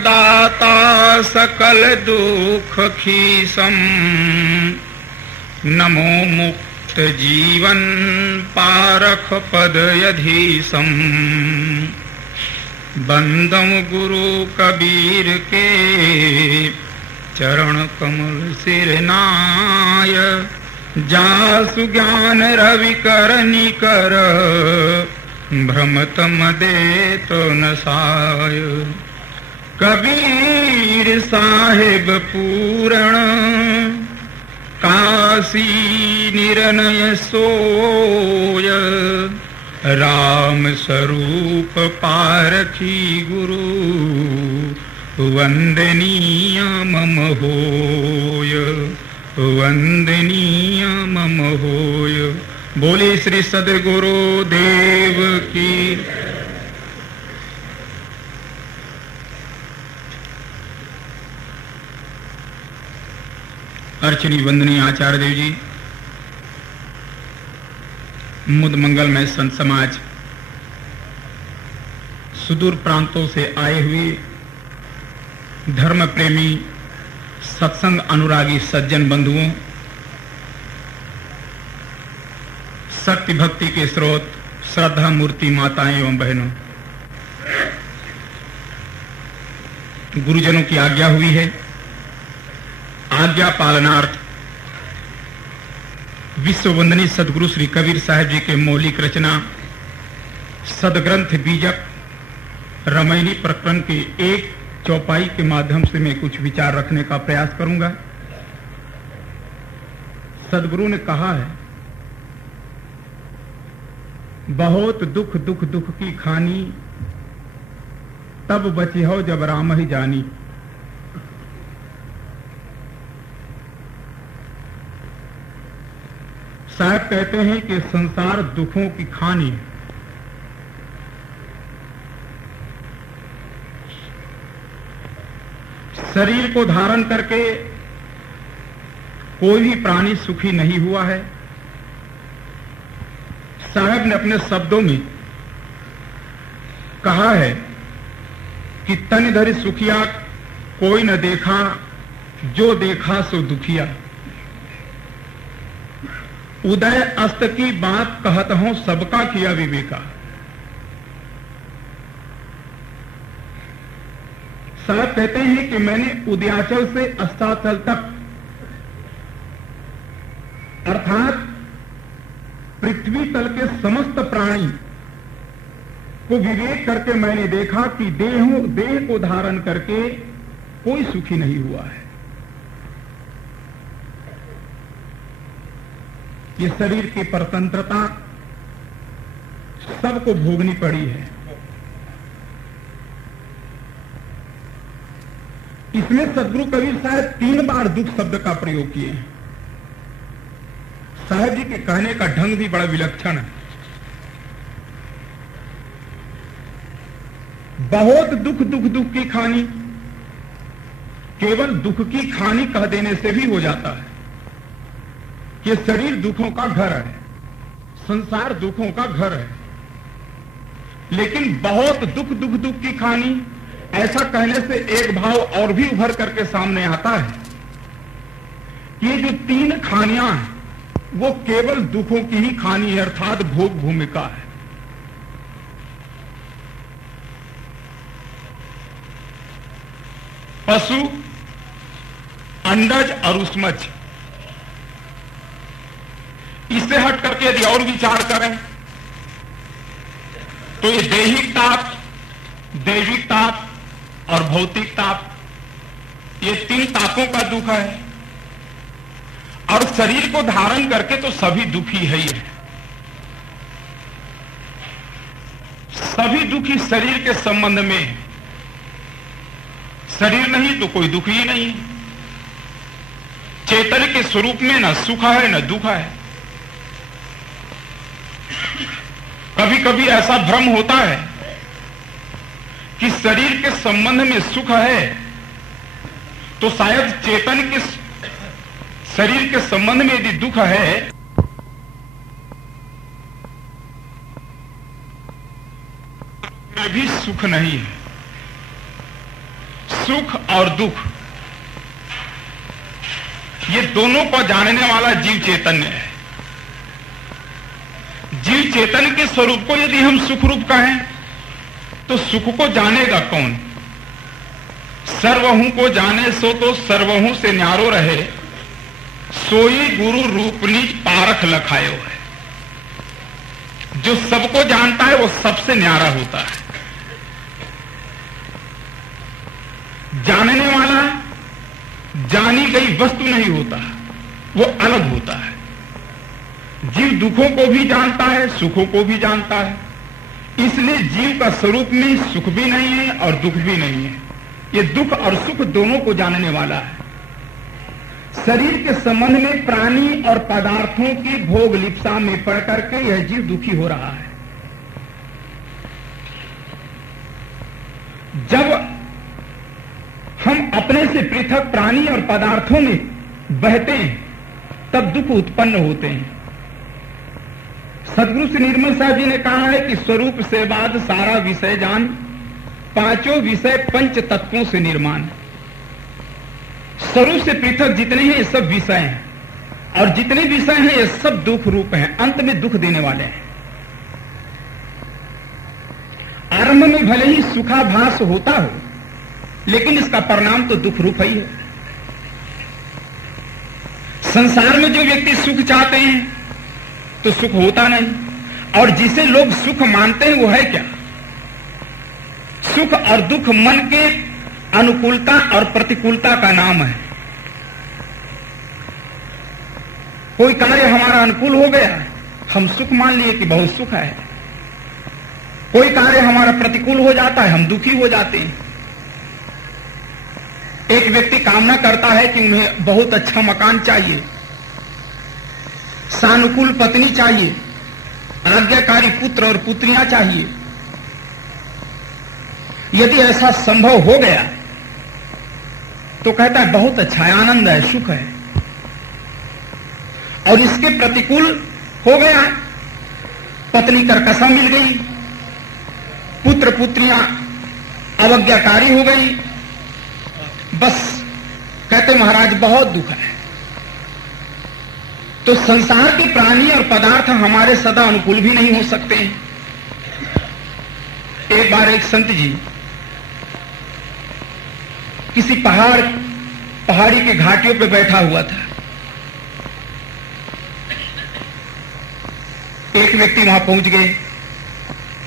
दाता सकल दुख खीसम, नमो मुक्त जीवन पारख पद यधीसम। बंदम गुरु कबीर के चरण कमल सिरनाय, जासु ज्ञान रवि कर निकर, भ्रमतम दे तो नसाय। कबीर साहिब पूरण काशी निरनय सोय, राम स्वरूप पारखी गुरु, वंदनीय मम होय, वंदनीय मम होय। बोले श्री सद्गुरु देव की। अर्चनी वंदनीय आचार्य देव जी, मुद मंगलमय संत समाज, सुदूर प्रांतों से आए हुए धर्म प्रेमी सत्संग अनुरागी सज्जन बंधुओं, शक्ति भक्ति के स्रोत श्रद्धा मूर्ति माताएं एवं बहनों, गुरुजनों की आज्ञा हुई है। आज्ञा पालनार्थ विश्व वंदनीय सदगुरु श्री कबीर साहब जी के मौलिक रचना सदग्रंथ बीजक रामायणी प्रकरण के एक चौपाई के माध्यम से मैं कुछ विचार रखने का प्रयास करूंगा। सदगुरु ने कहा है, बहुत दुख दुख दुख की खानी, तब बची हो जब राम ही जानी। साहब कहते हैं कि संसार दुखों की खानी है। शरीर को धारण करके कोई भी प्राणी सुखी नहीं हुआ है। साहब ने अपने शब्दों में कहा है कि तन धरि सुखिया कोई न देखा, जो देखा सो दुखिया। उदय अस्त की बात कहत हूं, सबका किया विवेका। साहब कहते हैं कि मैंने उदयाचल से अस्ताचल तक, अर्थात पृथ्वी तल के समस्त प्राणी को विवेक करके मैंने देखा कि देह को धारण करके कोई सुखी नहीं हुआ है। ये शरीर की परतंत्रता सबको भोगनी पड़ी है। इसमें सदगुरु कबीर साहब 3 बार दुख शब्द का प्रयोग किए हैं। साहब जी के कहने का ढंग भी बड़ा विलक्षण है। बहुत दुख दुख दुख की खानी, केवल दुख की खानी कह देने से भी हो जाता है। ये शरीर दुखों का घर है, संसार दुखों का घर है। लेकिन बहुत दुख दुख दुख की खानी, ऐसा कहने से एक भाव और भी उभर करके सामने आता है कि ये जो 3 खानियां हैं वो केवल दुखों की ही खानी है, अर्थात भोग भूमिका है। पशु, अंडज और उष्मज, इससे हट करके यदि और विचार करें तो ये दैहिक ताप, दैविक ताप और भौतिक ताप, ये 3 तापों का दुख है। और शरीर को धारण करके तो सभी दुखी है ही है। सभी दुखी शरीर के संबंध में है। शरीर नहीं तो कोई दुख ही नहीं। चैतन्य के स्वरूप में न सुख है न दुख है। कभी कभी ऐसा भ्रम होता है कि शरीर के संबंध में सुख है तो शायद चेतन के शरीर के संबंध में यदि दुख है भी सुख नहीं है। सुख और दुख, ये दोनों को जानने वाला जीव चैतन्य है। जीव चैतन्य के स्वरूप को यदि हम सुख रूप कहें तो सुख को जानेगा कौन? सर्वहू को जाने सो तो सर्वहू से न्यारो रहे, सोई गुरु रूप निज पारख लखायो है। जो सबको जानता है वो सबसे न्यारा होता है। जानने वाला जानी गई वस्तु नहीं होता, वो अलग होता है। जीव दुखों को भी जानता है, सुखों को भी जानता है, इसलिए जीव का स्वरूप में सुख भी नहीं है और दुख भी नहीं है। ये दुख और सुख दोनों को जानने वाला है। शरीर के संबंध में प्राणी और पदार्थों की भोग लिप्सा में पड़ करके यह जीव दुखी हो रहा है। जब हम अपने से पृथक प्राणी और पदार्थों में बहते हैं तब दुख उत्पन्न होते हैं। सदगुरु श्री निर्मल साहब जी ने कहा है कि स्वरूप से बाद सारा विषय जान, पांचों विषय पंच तत्वों से निर्माण। स्वरूप से पृथक जितने हैं ये सब विषय हैं, और जितने विषय हैं ये सब दुख रूप हैं, अंत में दुख देने वाले हैं। आरंभ में भले ही सुखाभास होता हो, लेकिन इसका परिणाम तो दुख रूप ही है। संसार में जो व्यक्ति सुख चाहते हैं तो सुख होता नहीं, और जिसे लोग सुख मानते हैं वो है क्या? सुख और दुख मन के अनुकूलता और प्रतिकूलता का नाम है। कोई कार्य हमारा अनुकूल हो गया, हम सुख मान लिए कि बहुत सुख है। कोई कार्य हमारा प्रतिकूल हो जाता है, हम दुखी हो जाते हैं। एक व्यक्ति कामना करता है कि उन्हें बहुत अच्छा मकान चाहिए, सानुकूल पत्नी चाहिए, आज्ञाकारी पुत्र और पुत्रियां चाहिए। यदि ऐसा संभव हो गया तो कहता है बहुत अच्छा है, आनंद है, सुख है। और इसके प्रतिकूल हो गया, पत्नी कर्कशा मिल गई, पुत्र पुत्रियां अवज्ञाकारी हो गई, बस कहते महाराज बहुत दुख है। तो संसार के प्राणी और पदार्थ हमारे सदा अनुकूल भी नहीं हो सकते। एक बार एक संत जी किसी पहाड़ी के घाटियों पे बैठा हुआ था। एक व्यक्ति वहां पहुंच गए,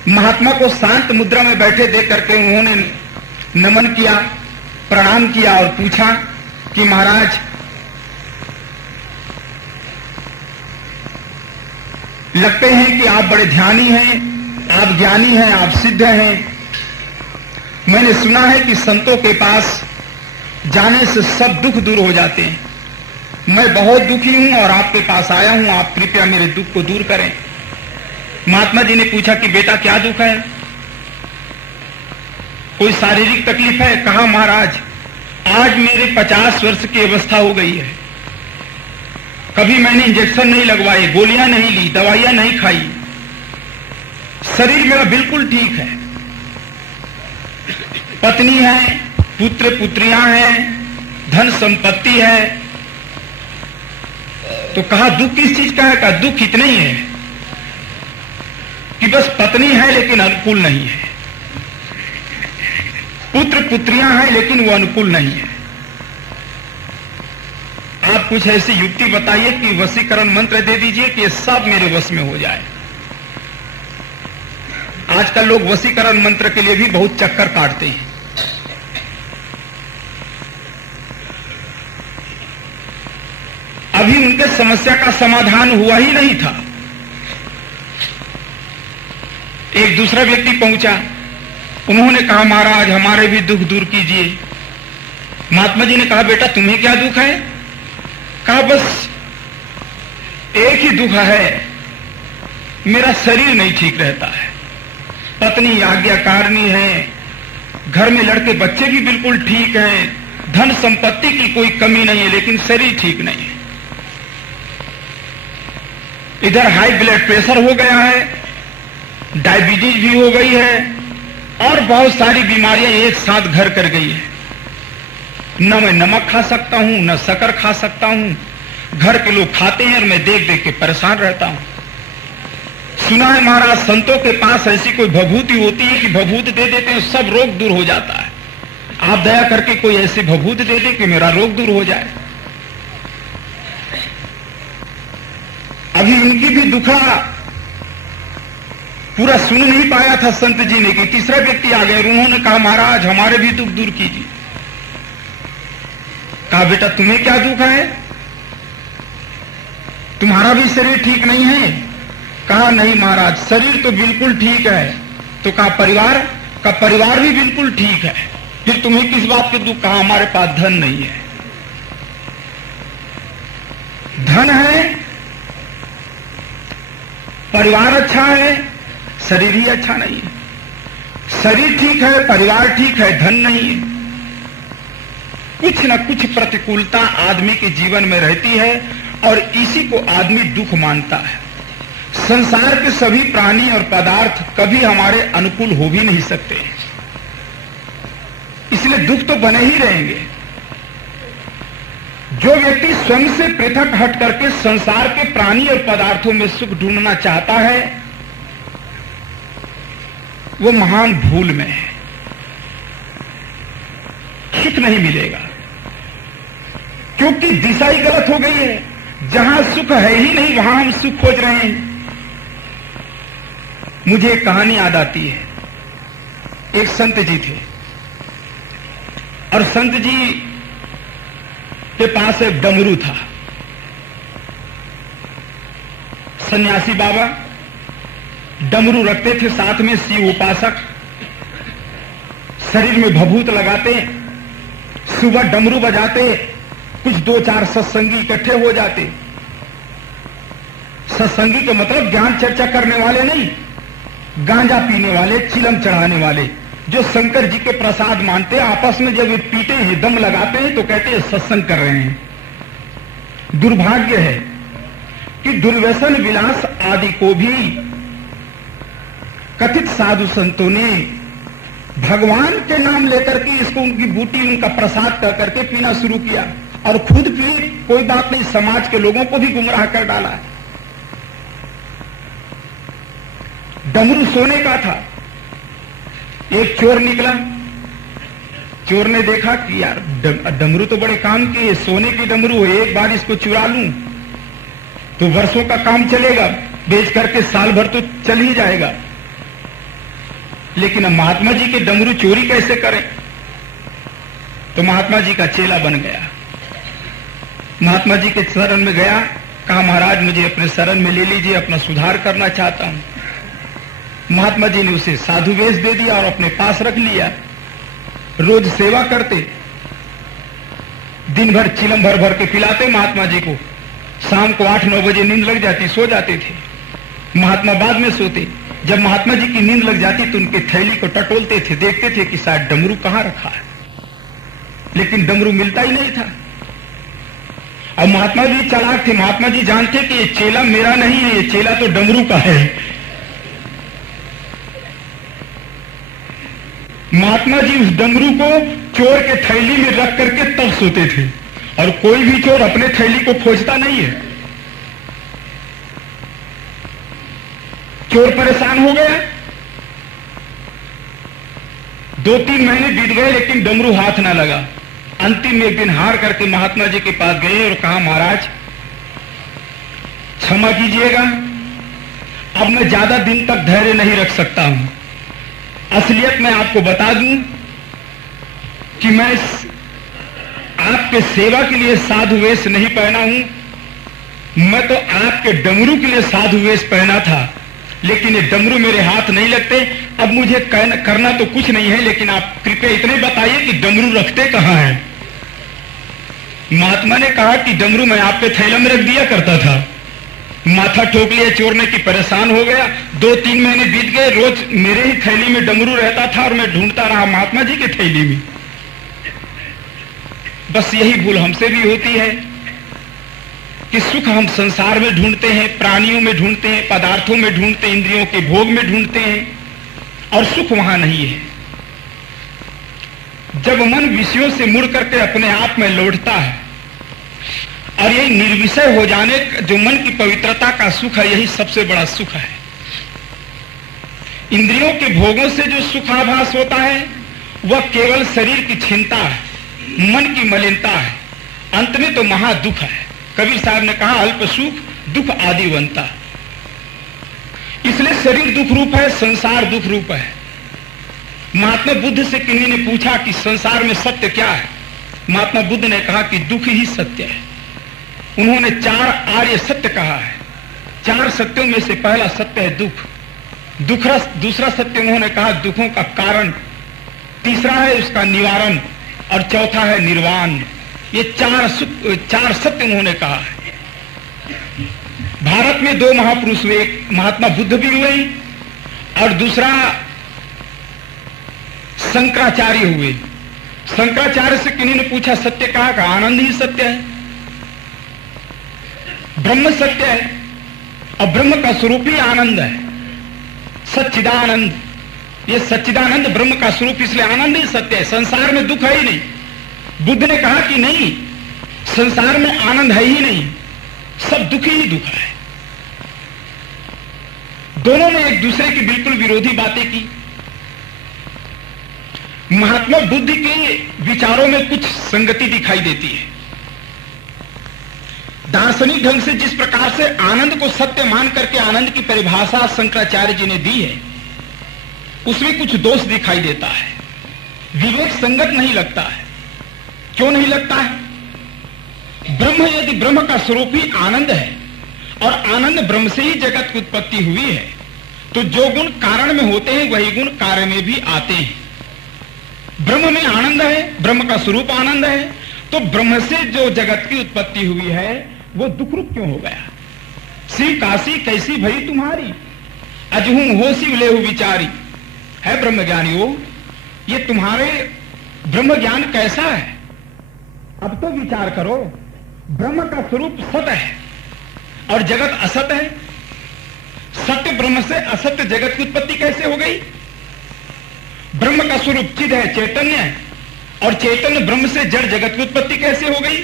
महात्मा को शांत मुद्रा में बैठे देख करके उन्होंने नमन किया, प्रणाम किया और पूछा कि महाराज लगते हैं कि आप बड़े ध्यानी हैं, आप ज्ञानी हैं, आप सिद्ध हैं। मैंने सुना है कि संतों के पास जाने से सब दुख दूर हो जाते हैं। मैं बहुत दुखी हूं और आपके पास आया हूं, आप कृपया मेरे दुख को दूर करें। महात्मा जी ने पूछा कि बेटा क्या दुख है, कोई शारीरिक तकलीफ है? कहा महाराज आज मेरे 50 वर्ष की अवस्था हो गई है, कभी मैंने इंजेक्शन नहीं लगवाए, गोलियां नहीं ली, दवाइयां नहीं खाई, शरीर मेरा बिल्कुल ठीक है। पत्नी है, पुत्र पुत्रियां हैं, धन संपत्ति है। तो कहा दुख किस चीज का है? कहा दुख इतना ही है कि बस पत्नी है लेकिन अनुकूल नहीं है, पुत्र पुत्रियां हैं लेकिन वो अनुकूल नहीं है। आप कुछ ऐसी युक्ति बताइए कि वशीकरण मंत्र दे दीजिए कि ये सब मेरे वश में हो जाए। आजकल लोग वशीकरण मंत्र के लिए भी बहुत चक्कर काटते हैं। अभी उनके समस्या का समाधान हुआ ही नहीं था। एक दूसरा व्यक्ति पहुंचा, उन्होंने कहा महाराज हमारे भी दुख दूर कीजिए। महात्मा जी ने कहा बेटा तुम्हें क्या दुख है? कहा बस एक ही दुख है, मेरा शरीर नहीं ठीक रहता है, पत्नी आज्ञाकारिणी है, घर में लड़के बच्चे भी बिल्कुल ठीक हैं, धन संपत्ति की कोई कमी नहीं है, लेकिन शरीर ठीक नहीं है। इधर हाई ब्लड प्रेशर हो गया है, डायबिटीज भी हो गई है और बहुत सारी बीमारियां एक साथ घर कर गई है। न मैं नमक खा सकता हूं, न शक्कर खा सकता हूं। घर के लोग खाते हैं और मैं देख देख के परेशान रहता हूं। सुना है महाराज संतों के पास ऐसी कोई भभूति होती है कि भभूत दे देते हैं, सब रोग दूर हो जाता है। आप दया करके कोई ऐसी भभूत दे दे कि मेरा रोग दूर हो जाए। अभी इनकी भी दुखड़ा पूरा सुन नहीं पाया था संत जी ने कि तीसरा व्यक्ति आ गए। उन्होंने कहा महाराज हमारे भी दुख दूर कीजिए। कहा बेटा तुम्हें क्या दुख है, तुम्हारा भी शरीर ठीक नहीं है? कहा नहीं महाराज शरीर तो बिल्कुल ठीक है। तो कहा परिवार? का परिवार भी बिल्कुल ठीक है। फिर तुम्हें किस बात के दुख? कहा हमारे पास धन नहीं है। धन है, परिवार अच्छा है, शरीर ही अच्छा नहीं है। शरीर ठीक है, परिवार ठीक है, धन नहीं है। कुछ न कुछ प्रतिकूलता आदमी के जीवन में रहती है और इसी को आदमी दुख मानता है। संसार के सभी प्राणी और पदार्थ कभी हमारे अनुकूल हो भी नहीं सकते, इसलिए दुख तो बने ही रहेंगे। जो व्यक्ति स्वयं से पृथक हट करके संसार के प्राणी और पदार्थों में सुख ढूंढना चाहता है वो महान भूल में है। सुख नहीं मिलेगा क्योंकि दिशा ही गलत हो गई है। जहां सुख है ही नहीं वहां हम सुख खोज रहे हैं। मुझे एक कहानी याद आती है। एक संत जी थे और संत जी के पास एक डमरू था। सन्यासी बाबा डमरू रखते थे, साथ में शिव उपासक शरीर में भभूत लगाते, सुबह डमरू बजाते, कुछ 2-4 सत्संगी इकट्ठे हो जाते। सत्संगी का मतलब ज्ञान चर्चा करने वाले नहीं, गांजा पीने वाले, चिलम चढ़ाने वाले, जो शंकर जी के प्रसाद मानते। आपस में जब ये पीते हैं, दम लगाते हैं तो कहते हैं सत्संग कर रहे हैं। दुर्भाग्य है कि दुर्व्यसन विलास आदि को भी कथित साधु संतों ने भगवान के नाम लेकर के इसको उनकी बूटी, उनका प्रसाद कर करके पीना शुरू किया और खुद पी। कोई बात नहीं, समाज के लोगों को भी गुमराह कर डाला है। डमरू सोने का था। एक चोर निकला, चोर ने देखा कि यार डमरू तो बड़े काम की है, सोने की डमरू है, एक बार इसको चुरा लूं तो वर्षों का काम चलेगा, बेच करके साल भर तो चल ही जाएगा। लेकिन अब महात्मा जी के डमरू चोरी कैसे करें? तो महात्मा जी का चेला बन गया। महात्मा जी के शरण में गया, कहा महाराज मुझे अपने शरण में ले लीजिए, अपना सुधार करना चाहता हूं। महात्मा जी ने उसे साधु वेश दे दिया और अपने पास रख लिया। रोज सेवा करते, दिन भर चिलम भर भर के पिलाते महात्मा जी को। शाम को 8-9 बजे नींद लग जाती, सो जाते थे। महात्मा बाद में सोते। जब महात्मा जी की नींद लग जाती तो उनके थैली को टटोलते थे, देखते थे कि शायद डमरू कहां रखा है, लेकिन डमरू मिलता ही नहीं था। अब महात्मा जी चालाक थे, महात्मा जी जानते कि ये चेला मेरा नहीं है, ये चेला तो डमरू का है। महात्मा जी उस डमरू को चोर के थैली में रख करके तब सोते थे। और कोई भी चोर अपने थैली को खोजता नहीं है। चोर परेशान हो गया। 2-3 महीने बीत गए लेकिन डमरू हाथ ना लगा। अंतिम में एक दिन हार करके महात्मा जी के पास गए और कहा महाराज क्षमा कीजिएगा, अब मैं ज्यादा दिन तक धैर्य नहीं रख सकता हूं। असलियत में आपको बता दूं कि मैं आपके सेवा के लिए साधु वेश नहीं पहना हूं, मैं तो आपके डमरू के लिए साधु वेश पहना था, लेकिन ये डमरू मेरे हाथ नहीं लगते। अब मुझे करना तो कुछ नहीं है, लेकिन आप कृपया इतने बताइए कि डमरू रखते कहां हैं? महात्मा ने कहा कि डमरू मैं आपके थैला में रख दिया करता था। माथा ठोक लिया चोर ने कि परेशान हो गया। 2-3 महीने बीत गए, रोज मेरे ही थैली में डमरू रहता था और मैं ढूंढता रहा महात्मा जी के थैली में। बस यही भूल हमसे भी होती है कि सुख हम संसार में ढूंढते हैं, प्राणियों में ढूंढते हैं, पदार्थों में ढूंढते हैं, इंद्रियों के भोग में ढूंढते हैं, और सुख वहां नहीं है। जब मन विषयों से मुड़ करके अपने आप में लौटता है, और यही निर्विषय हो जाने, जो मन की पवित्रता का सुख है, यही सबसे बड़ा सुख है। इंद्रियों के भोगों से जो सुखाभास होता है वह केवल शरीर की क्षीणता है, मन की मलिनता है, अंत में तो महादुख है। कबीर साहब ने कहा, अल्प सुख दुख आदि बनता। इसलिए शरीर दुख रूप है, संसार दुख रूप है। महात्मा बुद्ध से किन्हीं ने पूछा कि संसार में सत्य क्या है? महात्मा बुद्ध ने कहा कि दुख ही सत्य है। उन्होंने 4 आर्य सत्य कहा है। 4 सत्यों में से पहला सत्य है दुख। दूसरा सत्य उन्होंने कहा दुखों का कारण, तीसरा है उसका निवारण, और चौथा है निर्वाण। ये 4 सत्य उन्होंने कहा है। भारत में 2 महापुरुष हुए, एक महात्मा बुद्ध भी हुए और दूसरा शंकराचार्य हुए। शंकराचार्य से किन्हीं ने पूछा सत्य कहा? का आनंद ही सत्य है, ब्रह्म सत्य है, और ब्रह्म का स्वरूप ही आनंद है, सच्चिदानंद। ये सच्चिदानंद ब्रह्म का स्वरूप, इसलिए आनंद ही सत्य है, संसार में दुख है ही नहीं। बुद्ध ने कहा कि नहीं, संसार में आनंद है ही नहीं, सब दुख ही दुख है। दोनों ने एक दूसरे की बिल्कुल विरोधी बातें की। महात्मा बुद्ध के विचारों में कुछ संगति दिखाई देती है। दार्शनिक ढंग से जिस प्रकार से आनंद को सत्य मान करके आनंद की परिभाषा शंकराचार्य जी ने दी है, उसमें कुछ दोष दिखाई देता है, विवेक संगत नहीं लगता है। क्यों नहीं लगता है? ब्रह्म यदि ब्रह्म का स्वरूप ही आनंद है और आनंद ब्रह्म से ही जगत की उत्पत्ति हुई है, तो जो गुण कारण में होते हैं वही गुण कार्य में भी आते हैं। ब्रह्म में आनंद है, ब्रह्म का स्वरूप आनंद है, तो ब्रह्म से जो जगत की उत्पत्ति हुई है वो दुख रूप क्यों हो गया? शिव काशी कैसी भई तुम्हारी, अजहू हो शिव लेहु विचारी। है ब्रह्म ज्ञानी हो, ये तुम्हारे ब्रह्म ज्ञान कैसा है? अब तो विचार करो। ब्रह्म का स्वरूप सत्य है और जगत असत है। सत्य ब्रह्म से असत्य जगत की उत्पत्ति कैसे हो गई? ब्रह्म का स्वरूप चिद है, चैतन्य है, और चैतन्य ब्रह्म से जड़ जगत की उत्पत्ति कैसे हो गई?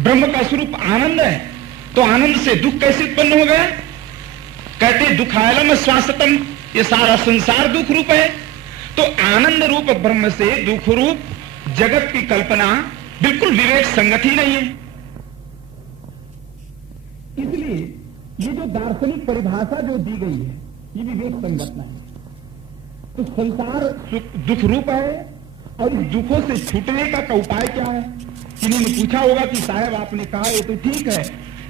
ब्रह्म का स्वरूप आनंद है, तो आनंद से दुख कैसे उत्पन्न हो गया? कहते दुखालम श्वासतम, ये सारा संसार दुख रूप है। तो आनंद रूप ब्रह्म से दुख रूप जगत की कल्पना बिल्कुल विवेक संगत ही नहीं है। इसलिए ये जो दार्शनिक परिभाषा जो दी गई है, ये विवेक संगत नहीं है। तो संसार दुख रूप है, और इस दुखों से छूटने का उपाय क्या है? किन्हीं ने पूछा होगा कि साहब आपने कहा ये तो ठीक है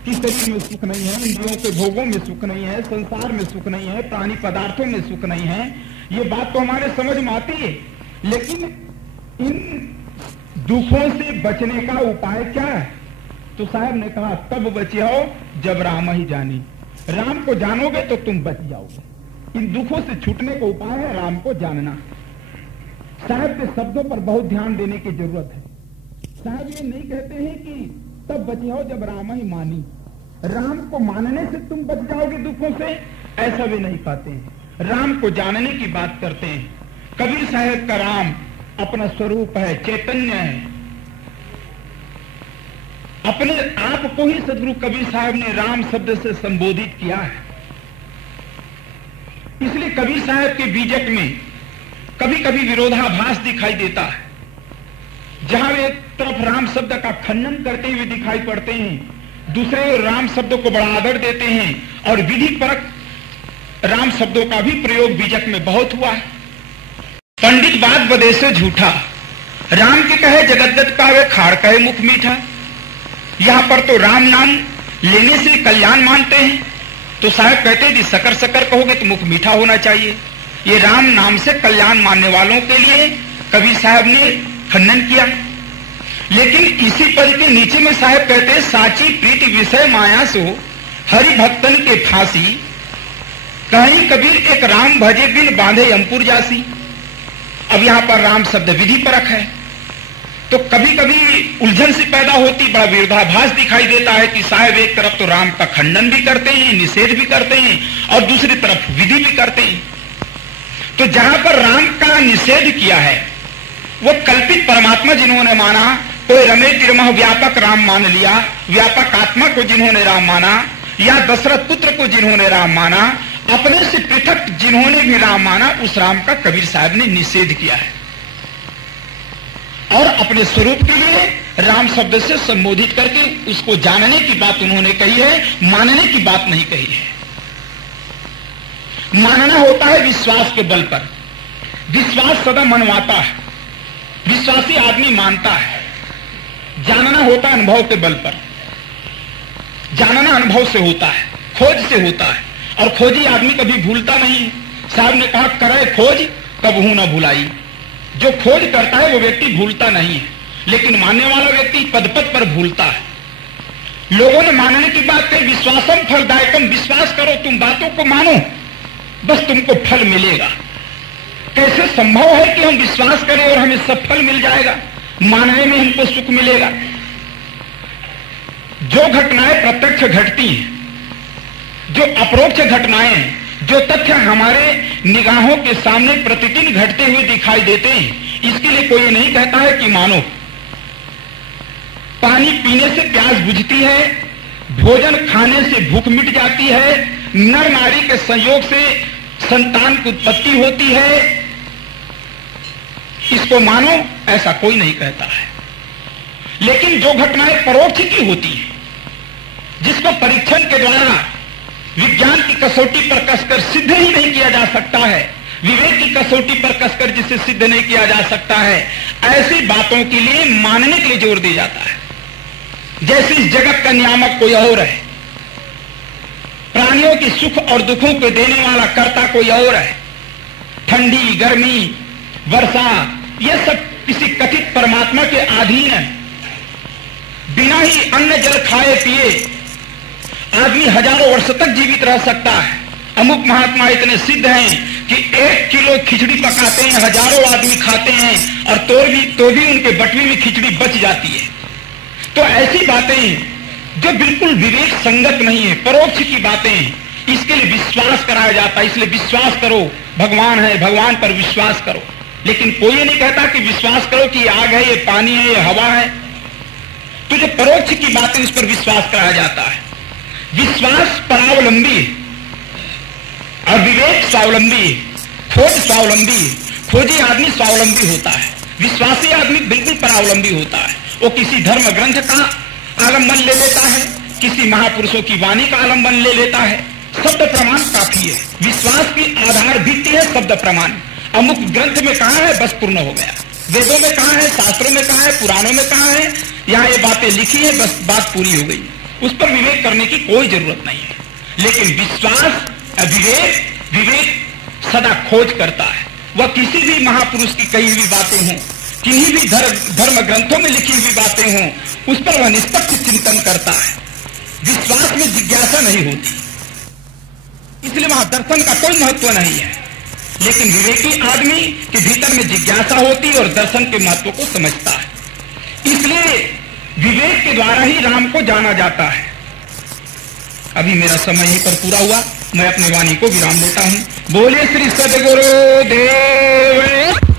कि शरीर में सुख नहीं है, इंद्रियों के भोगों में सुख नहीं है, संसार में सुख नहीं है, प्राणी पदार्थों में सुख नहीं है, ये बात तो हमारे समझ में आती है, लेकिन इन दुखों से बचने का उपाय क्या है? तो साहब ने कहा तब बचे हो जब राम ही जानी। राम को जानोगे तो तुम बच जाओगे। इन दुखों से छूटने का उपाय है राम को जानना। साहब के शब्दों पर बहुत ध्यान देने की जरूरत है। साहब ये नहीं कहते हैं कि तब बचे हो जब राम ही मानी, राम को मानने से तुम बच जाओगे दुखों से, ऐसा भी नहीं कहते हैं। राम को जानने की बात करते हैं। कबीर साहब का राम अपना स्वरूप है, चैतन्य है। अपने आप को ही सदगुरु कबीर साहब ने राम शब्द से संबोधित किया है। इसलिए कबीर साहब के बीजक में कभी कभी विरोधाभास दिखाई देता है। जहां वे एक तरफ राम शब्द का खंडन करते हुए दिखाई पड़ते हैं, दूसरे ओर राम शब्दों को बड़ा आदर देते हैं, और विधि परक राम शब्दों का भी प्रयोग बीजक में बहुत हुआ है। पंडित बात बदे से झूठा, राम के कहे जगतगत पावे, खाड़ कहे मुख मीठा। यहां पर तो राम नाम लेने से कल्याण मानते हैं, तो साहब कहते हैं सकर सकर कहोगे तो मुख मीठा होना चाहिए। ये राम नाम से कल्याण मानने वालों के लिए कबीर साहब ने खंडन किया। लेकिन इसी पद के नीचे में साहब कहते हैं साची प्रीति विषय माया सो हरि भक्तन के फांसी, कहीं कबीर एक राम भजे बिन बांधे यमपुर जासी। अब यहां पर राम शब्द विधि परक है, तो कभी कभी उलझन सी पैदा होती, बड़ा विरोधाभास दिखाई देता है कि साहब एक तरफ तो राम का खंडन भी करते हैं, निषेध भी करते हैं, और दूसरी तरफ विधि भी करते हैं। तो जहां पर राम का निषेध किया है वो कल्पित परमात्मा जिन्होंने माना, कोई रमे तिरमह व्यापक राम मान लिया, व्यापक आत्मा को जिन्होंने राम माना, या दशरथ पुत्र को जिन्होंने राम माना, अपने से पृथक जिन्होंने भी राम माना, उस राम का कबीर साहब ने निषेध किया है और अपने स्वरूप के लिए राम शब्द से संबोधित करके उसको जानने की बात उन्होंने कही है, मानने की बात नहीं कही है। मानना होता है विश्वास के बल पर, विश्वास सदा मनवाता है, विश्वासी आदमी मानता है। जानना होता है अनुभव के बल पर, जानना अनुभव से होता है, खोज से होता है, और खोजी आदमी कभी भूलता नहीं। साहब ने कहा करे खोज कबहू न भुलाई। जो खोज करता है वो व्यक्ति भूलता नहीं है, लेकिन मानने वाला व्यक्ति पद पद पर भूलता है। लोगों ने मानने की बात कही, विश्वासम फलदायकम, विश्वास करो, तुम बातों को मानो, बस तुमको फल मिलेगा। कैसे संभव है कि हम विश्वास करें और हमें सब फल मिल जाएगा, मानने में हमको सुख मिलेगा। जो घटनाएं प्रत्यक्ष घटती हैं, जो अपरोक्ष घटनाएं हैं, जो तथ्य हमारे निगाहों के सामने प्रतिदिन घटते हुए दिखाई देते हैं, इसके लिए कोई ये नहीं कहता है कि मानो। पानी पीने से प्यास बुझती है, भोजन खाने से भूख मिट जाती है, नर नारी के संयोग से संतान की उत्पत्ति होती है, इसको मानो, ऐसा कोई नहीं कहता है। लेकिन जो घटनाएं परोक्ष की होती है, जिसको परीक्षण के द्वारा विज्ञान की कसौटी पर कसकर सिद्ध ही नहीं किया जा सकता है, विवेक की कसौटी पर कसकर जिसे सिद्ध नहीं किया जा सकता है, ऐसी बातों के लिए मानने के लिए जोर दिया जाता है। जैसे इस जगत का नियामक कोई और है, प्राणियों की सुख और दुखों को देने वाला कर्ता कोई और है, ठंडी गर्मी वर्षा ये सब किसी कथित परमात्मा के अधीन है। बिना ही अन्न जल खाए पिए आदमी हजारों वर्ष तक जीवित रह सकता है। अमुक महात्मा इतने सिद्ध हैं कि 1 किलो खिचड़ी पकाते हैं, हजारों आदमी खाते हैं, और तो भी उनके बटवे में खिचड़ी बच जाती है। तो ऐसी बातें जो बिल्कुल विवेक संगत नहीं है, परोक्ष की बातें, इसके लिए विश्वास कराया जाता है। इसलिए विश्वास करो, भगवान है, भगवान पर विश्वास करो। लेकिन कोई ये नहीं कहता कि विश्वास करो कि आग है, ये पानी है, ये हवा है। तो जो परोक्ष की बातें, उस पर विश्वास कराया जाता है। विश्वास परावलंबी है और विवेक स्वावलंबी है, खोज स्वावलंबी है। खोजी आदमी स्वावलंबी होता है, विश्वासी आदमी बिल्कुल परावलंबी होता है। वो किसी धर्म ग्रंथ का आलम्बन ले लेता है, किसी महापुरुषों की वाणी का आलम्बन ले लेता है। शब्द प्रमाण काफी है। विश्वास की आधार भित्ति है शब्द प्रमाण। अमुक ग्रंथ में कहा है, बस पूर्ण हो गया। वेदों में कहा है, शास्त्रों में कहा है, पुराणों में कहा है, यहाँ ये बातें लिखी है, बस बात पूरी हो गई। उस पर विवेक करने की कोई जरूरत नहीं है। लेकिन विश्वास विवेक सदा खोज करता है। वह किसी भी महापुरुष की कही हुई बातें हों, किन्हीं भी धर्म ग्रंथों में लिखी हुई बातें हों, उस पर वह निष्पक्ष चिंतन करता है। विश्वास में जिज्ञासा नहीं होती, इसलिए वहां दर्शन का कोई महत्व नहीं है। लेकिन विवेकी आदमी के भीतर में जिज्ञासा होती और दर्शन के महत्व को समझता है। इसलिए विवेक के द्वारा ही राम को जाना जाता है। अभी मेरा समय यहीं पर पूरा हुआ, मैं अपने वाणी को विराम देता हूं। बोले श्री सद्गुरु देव।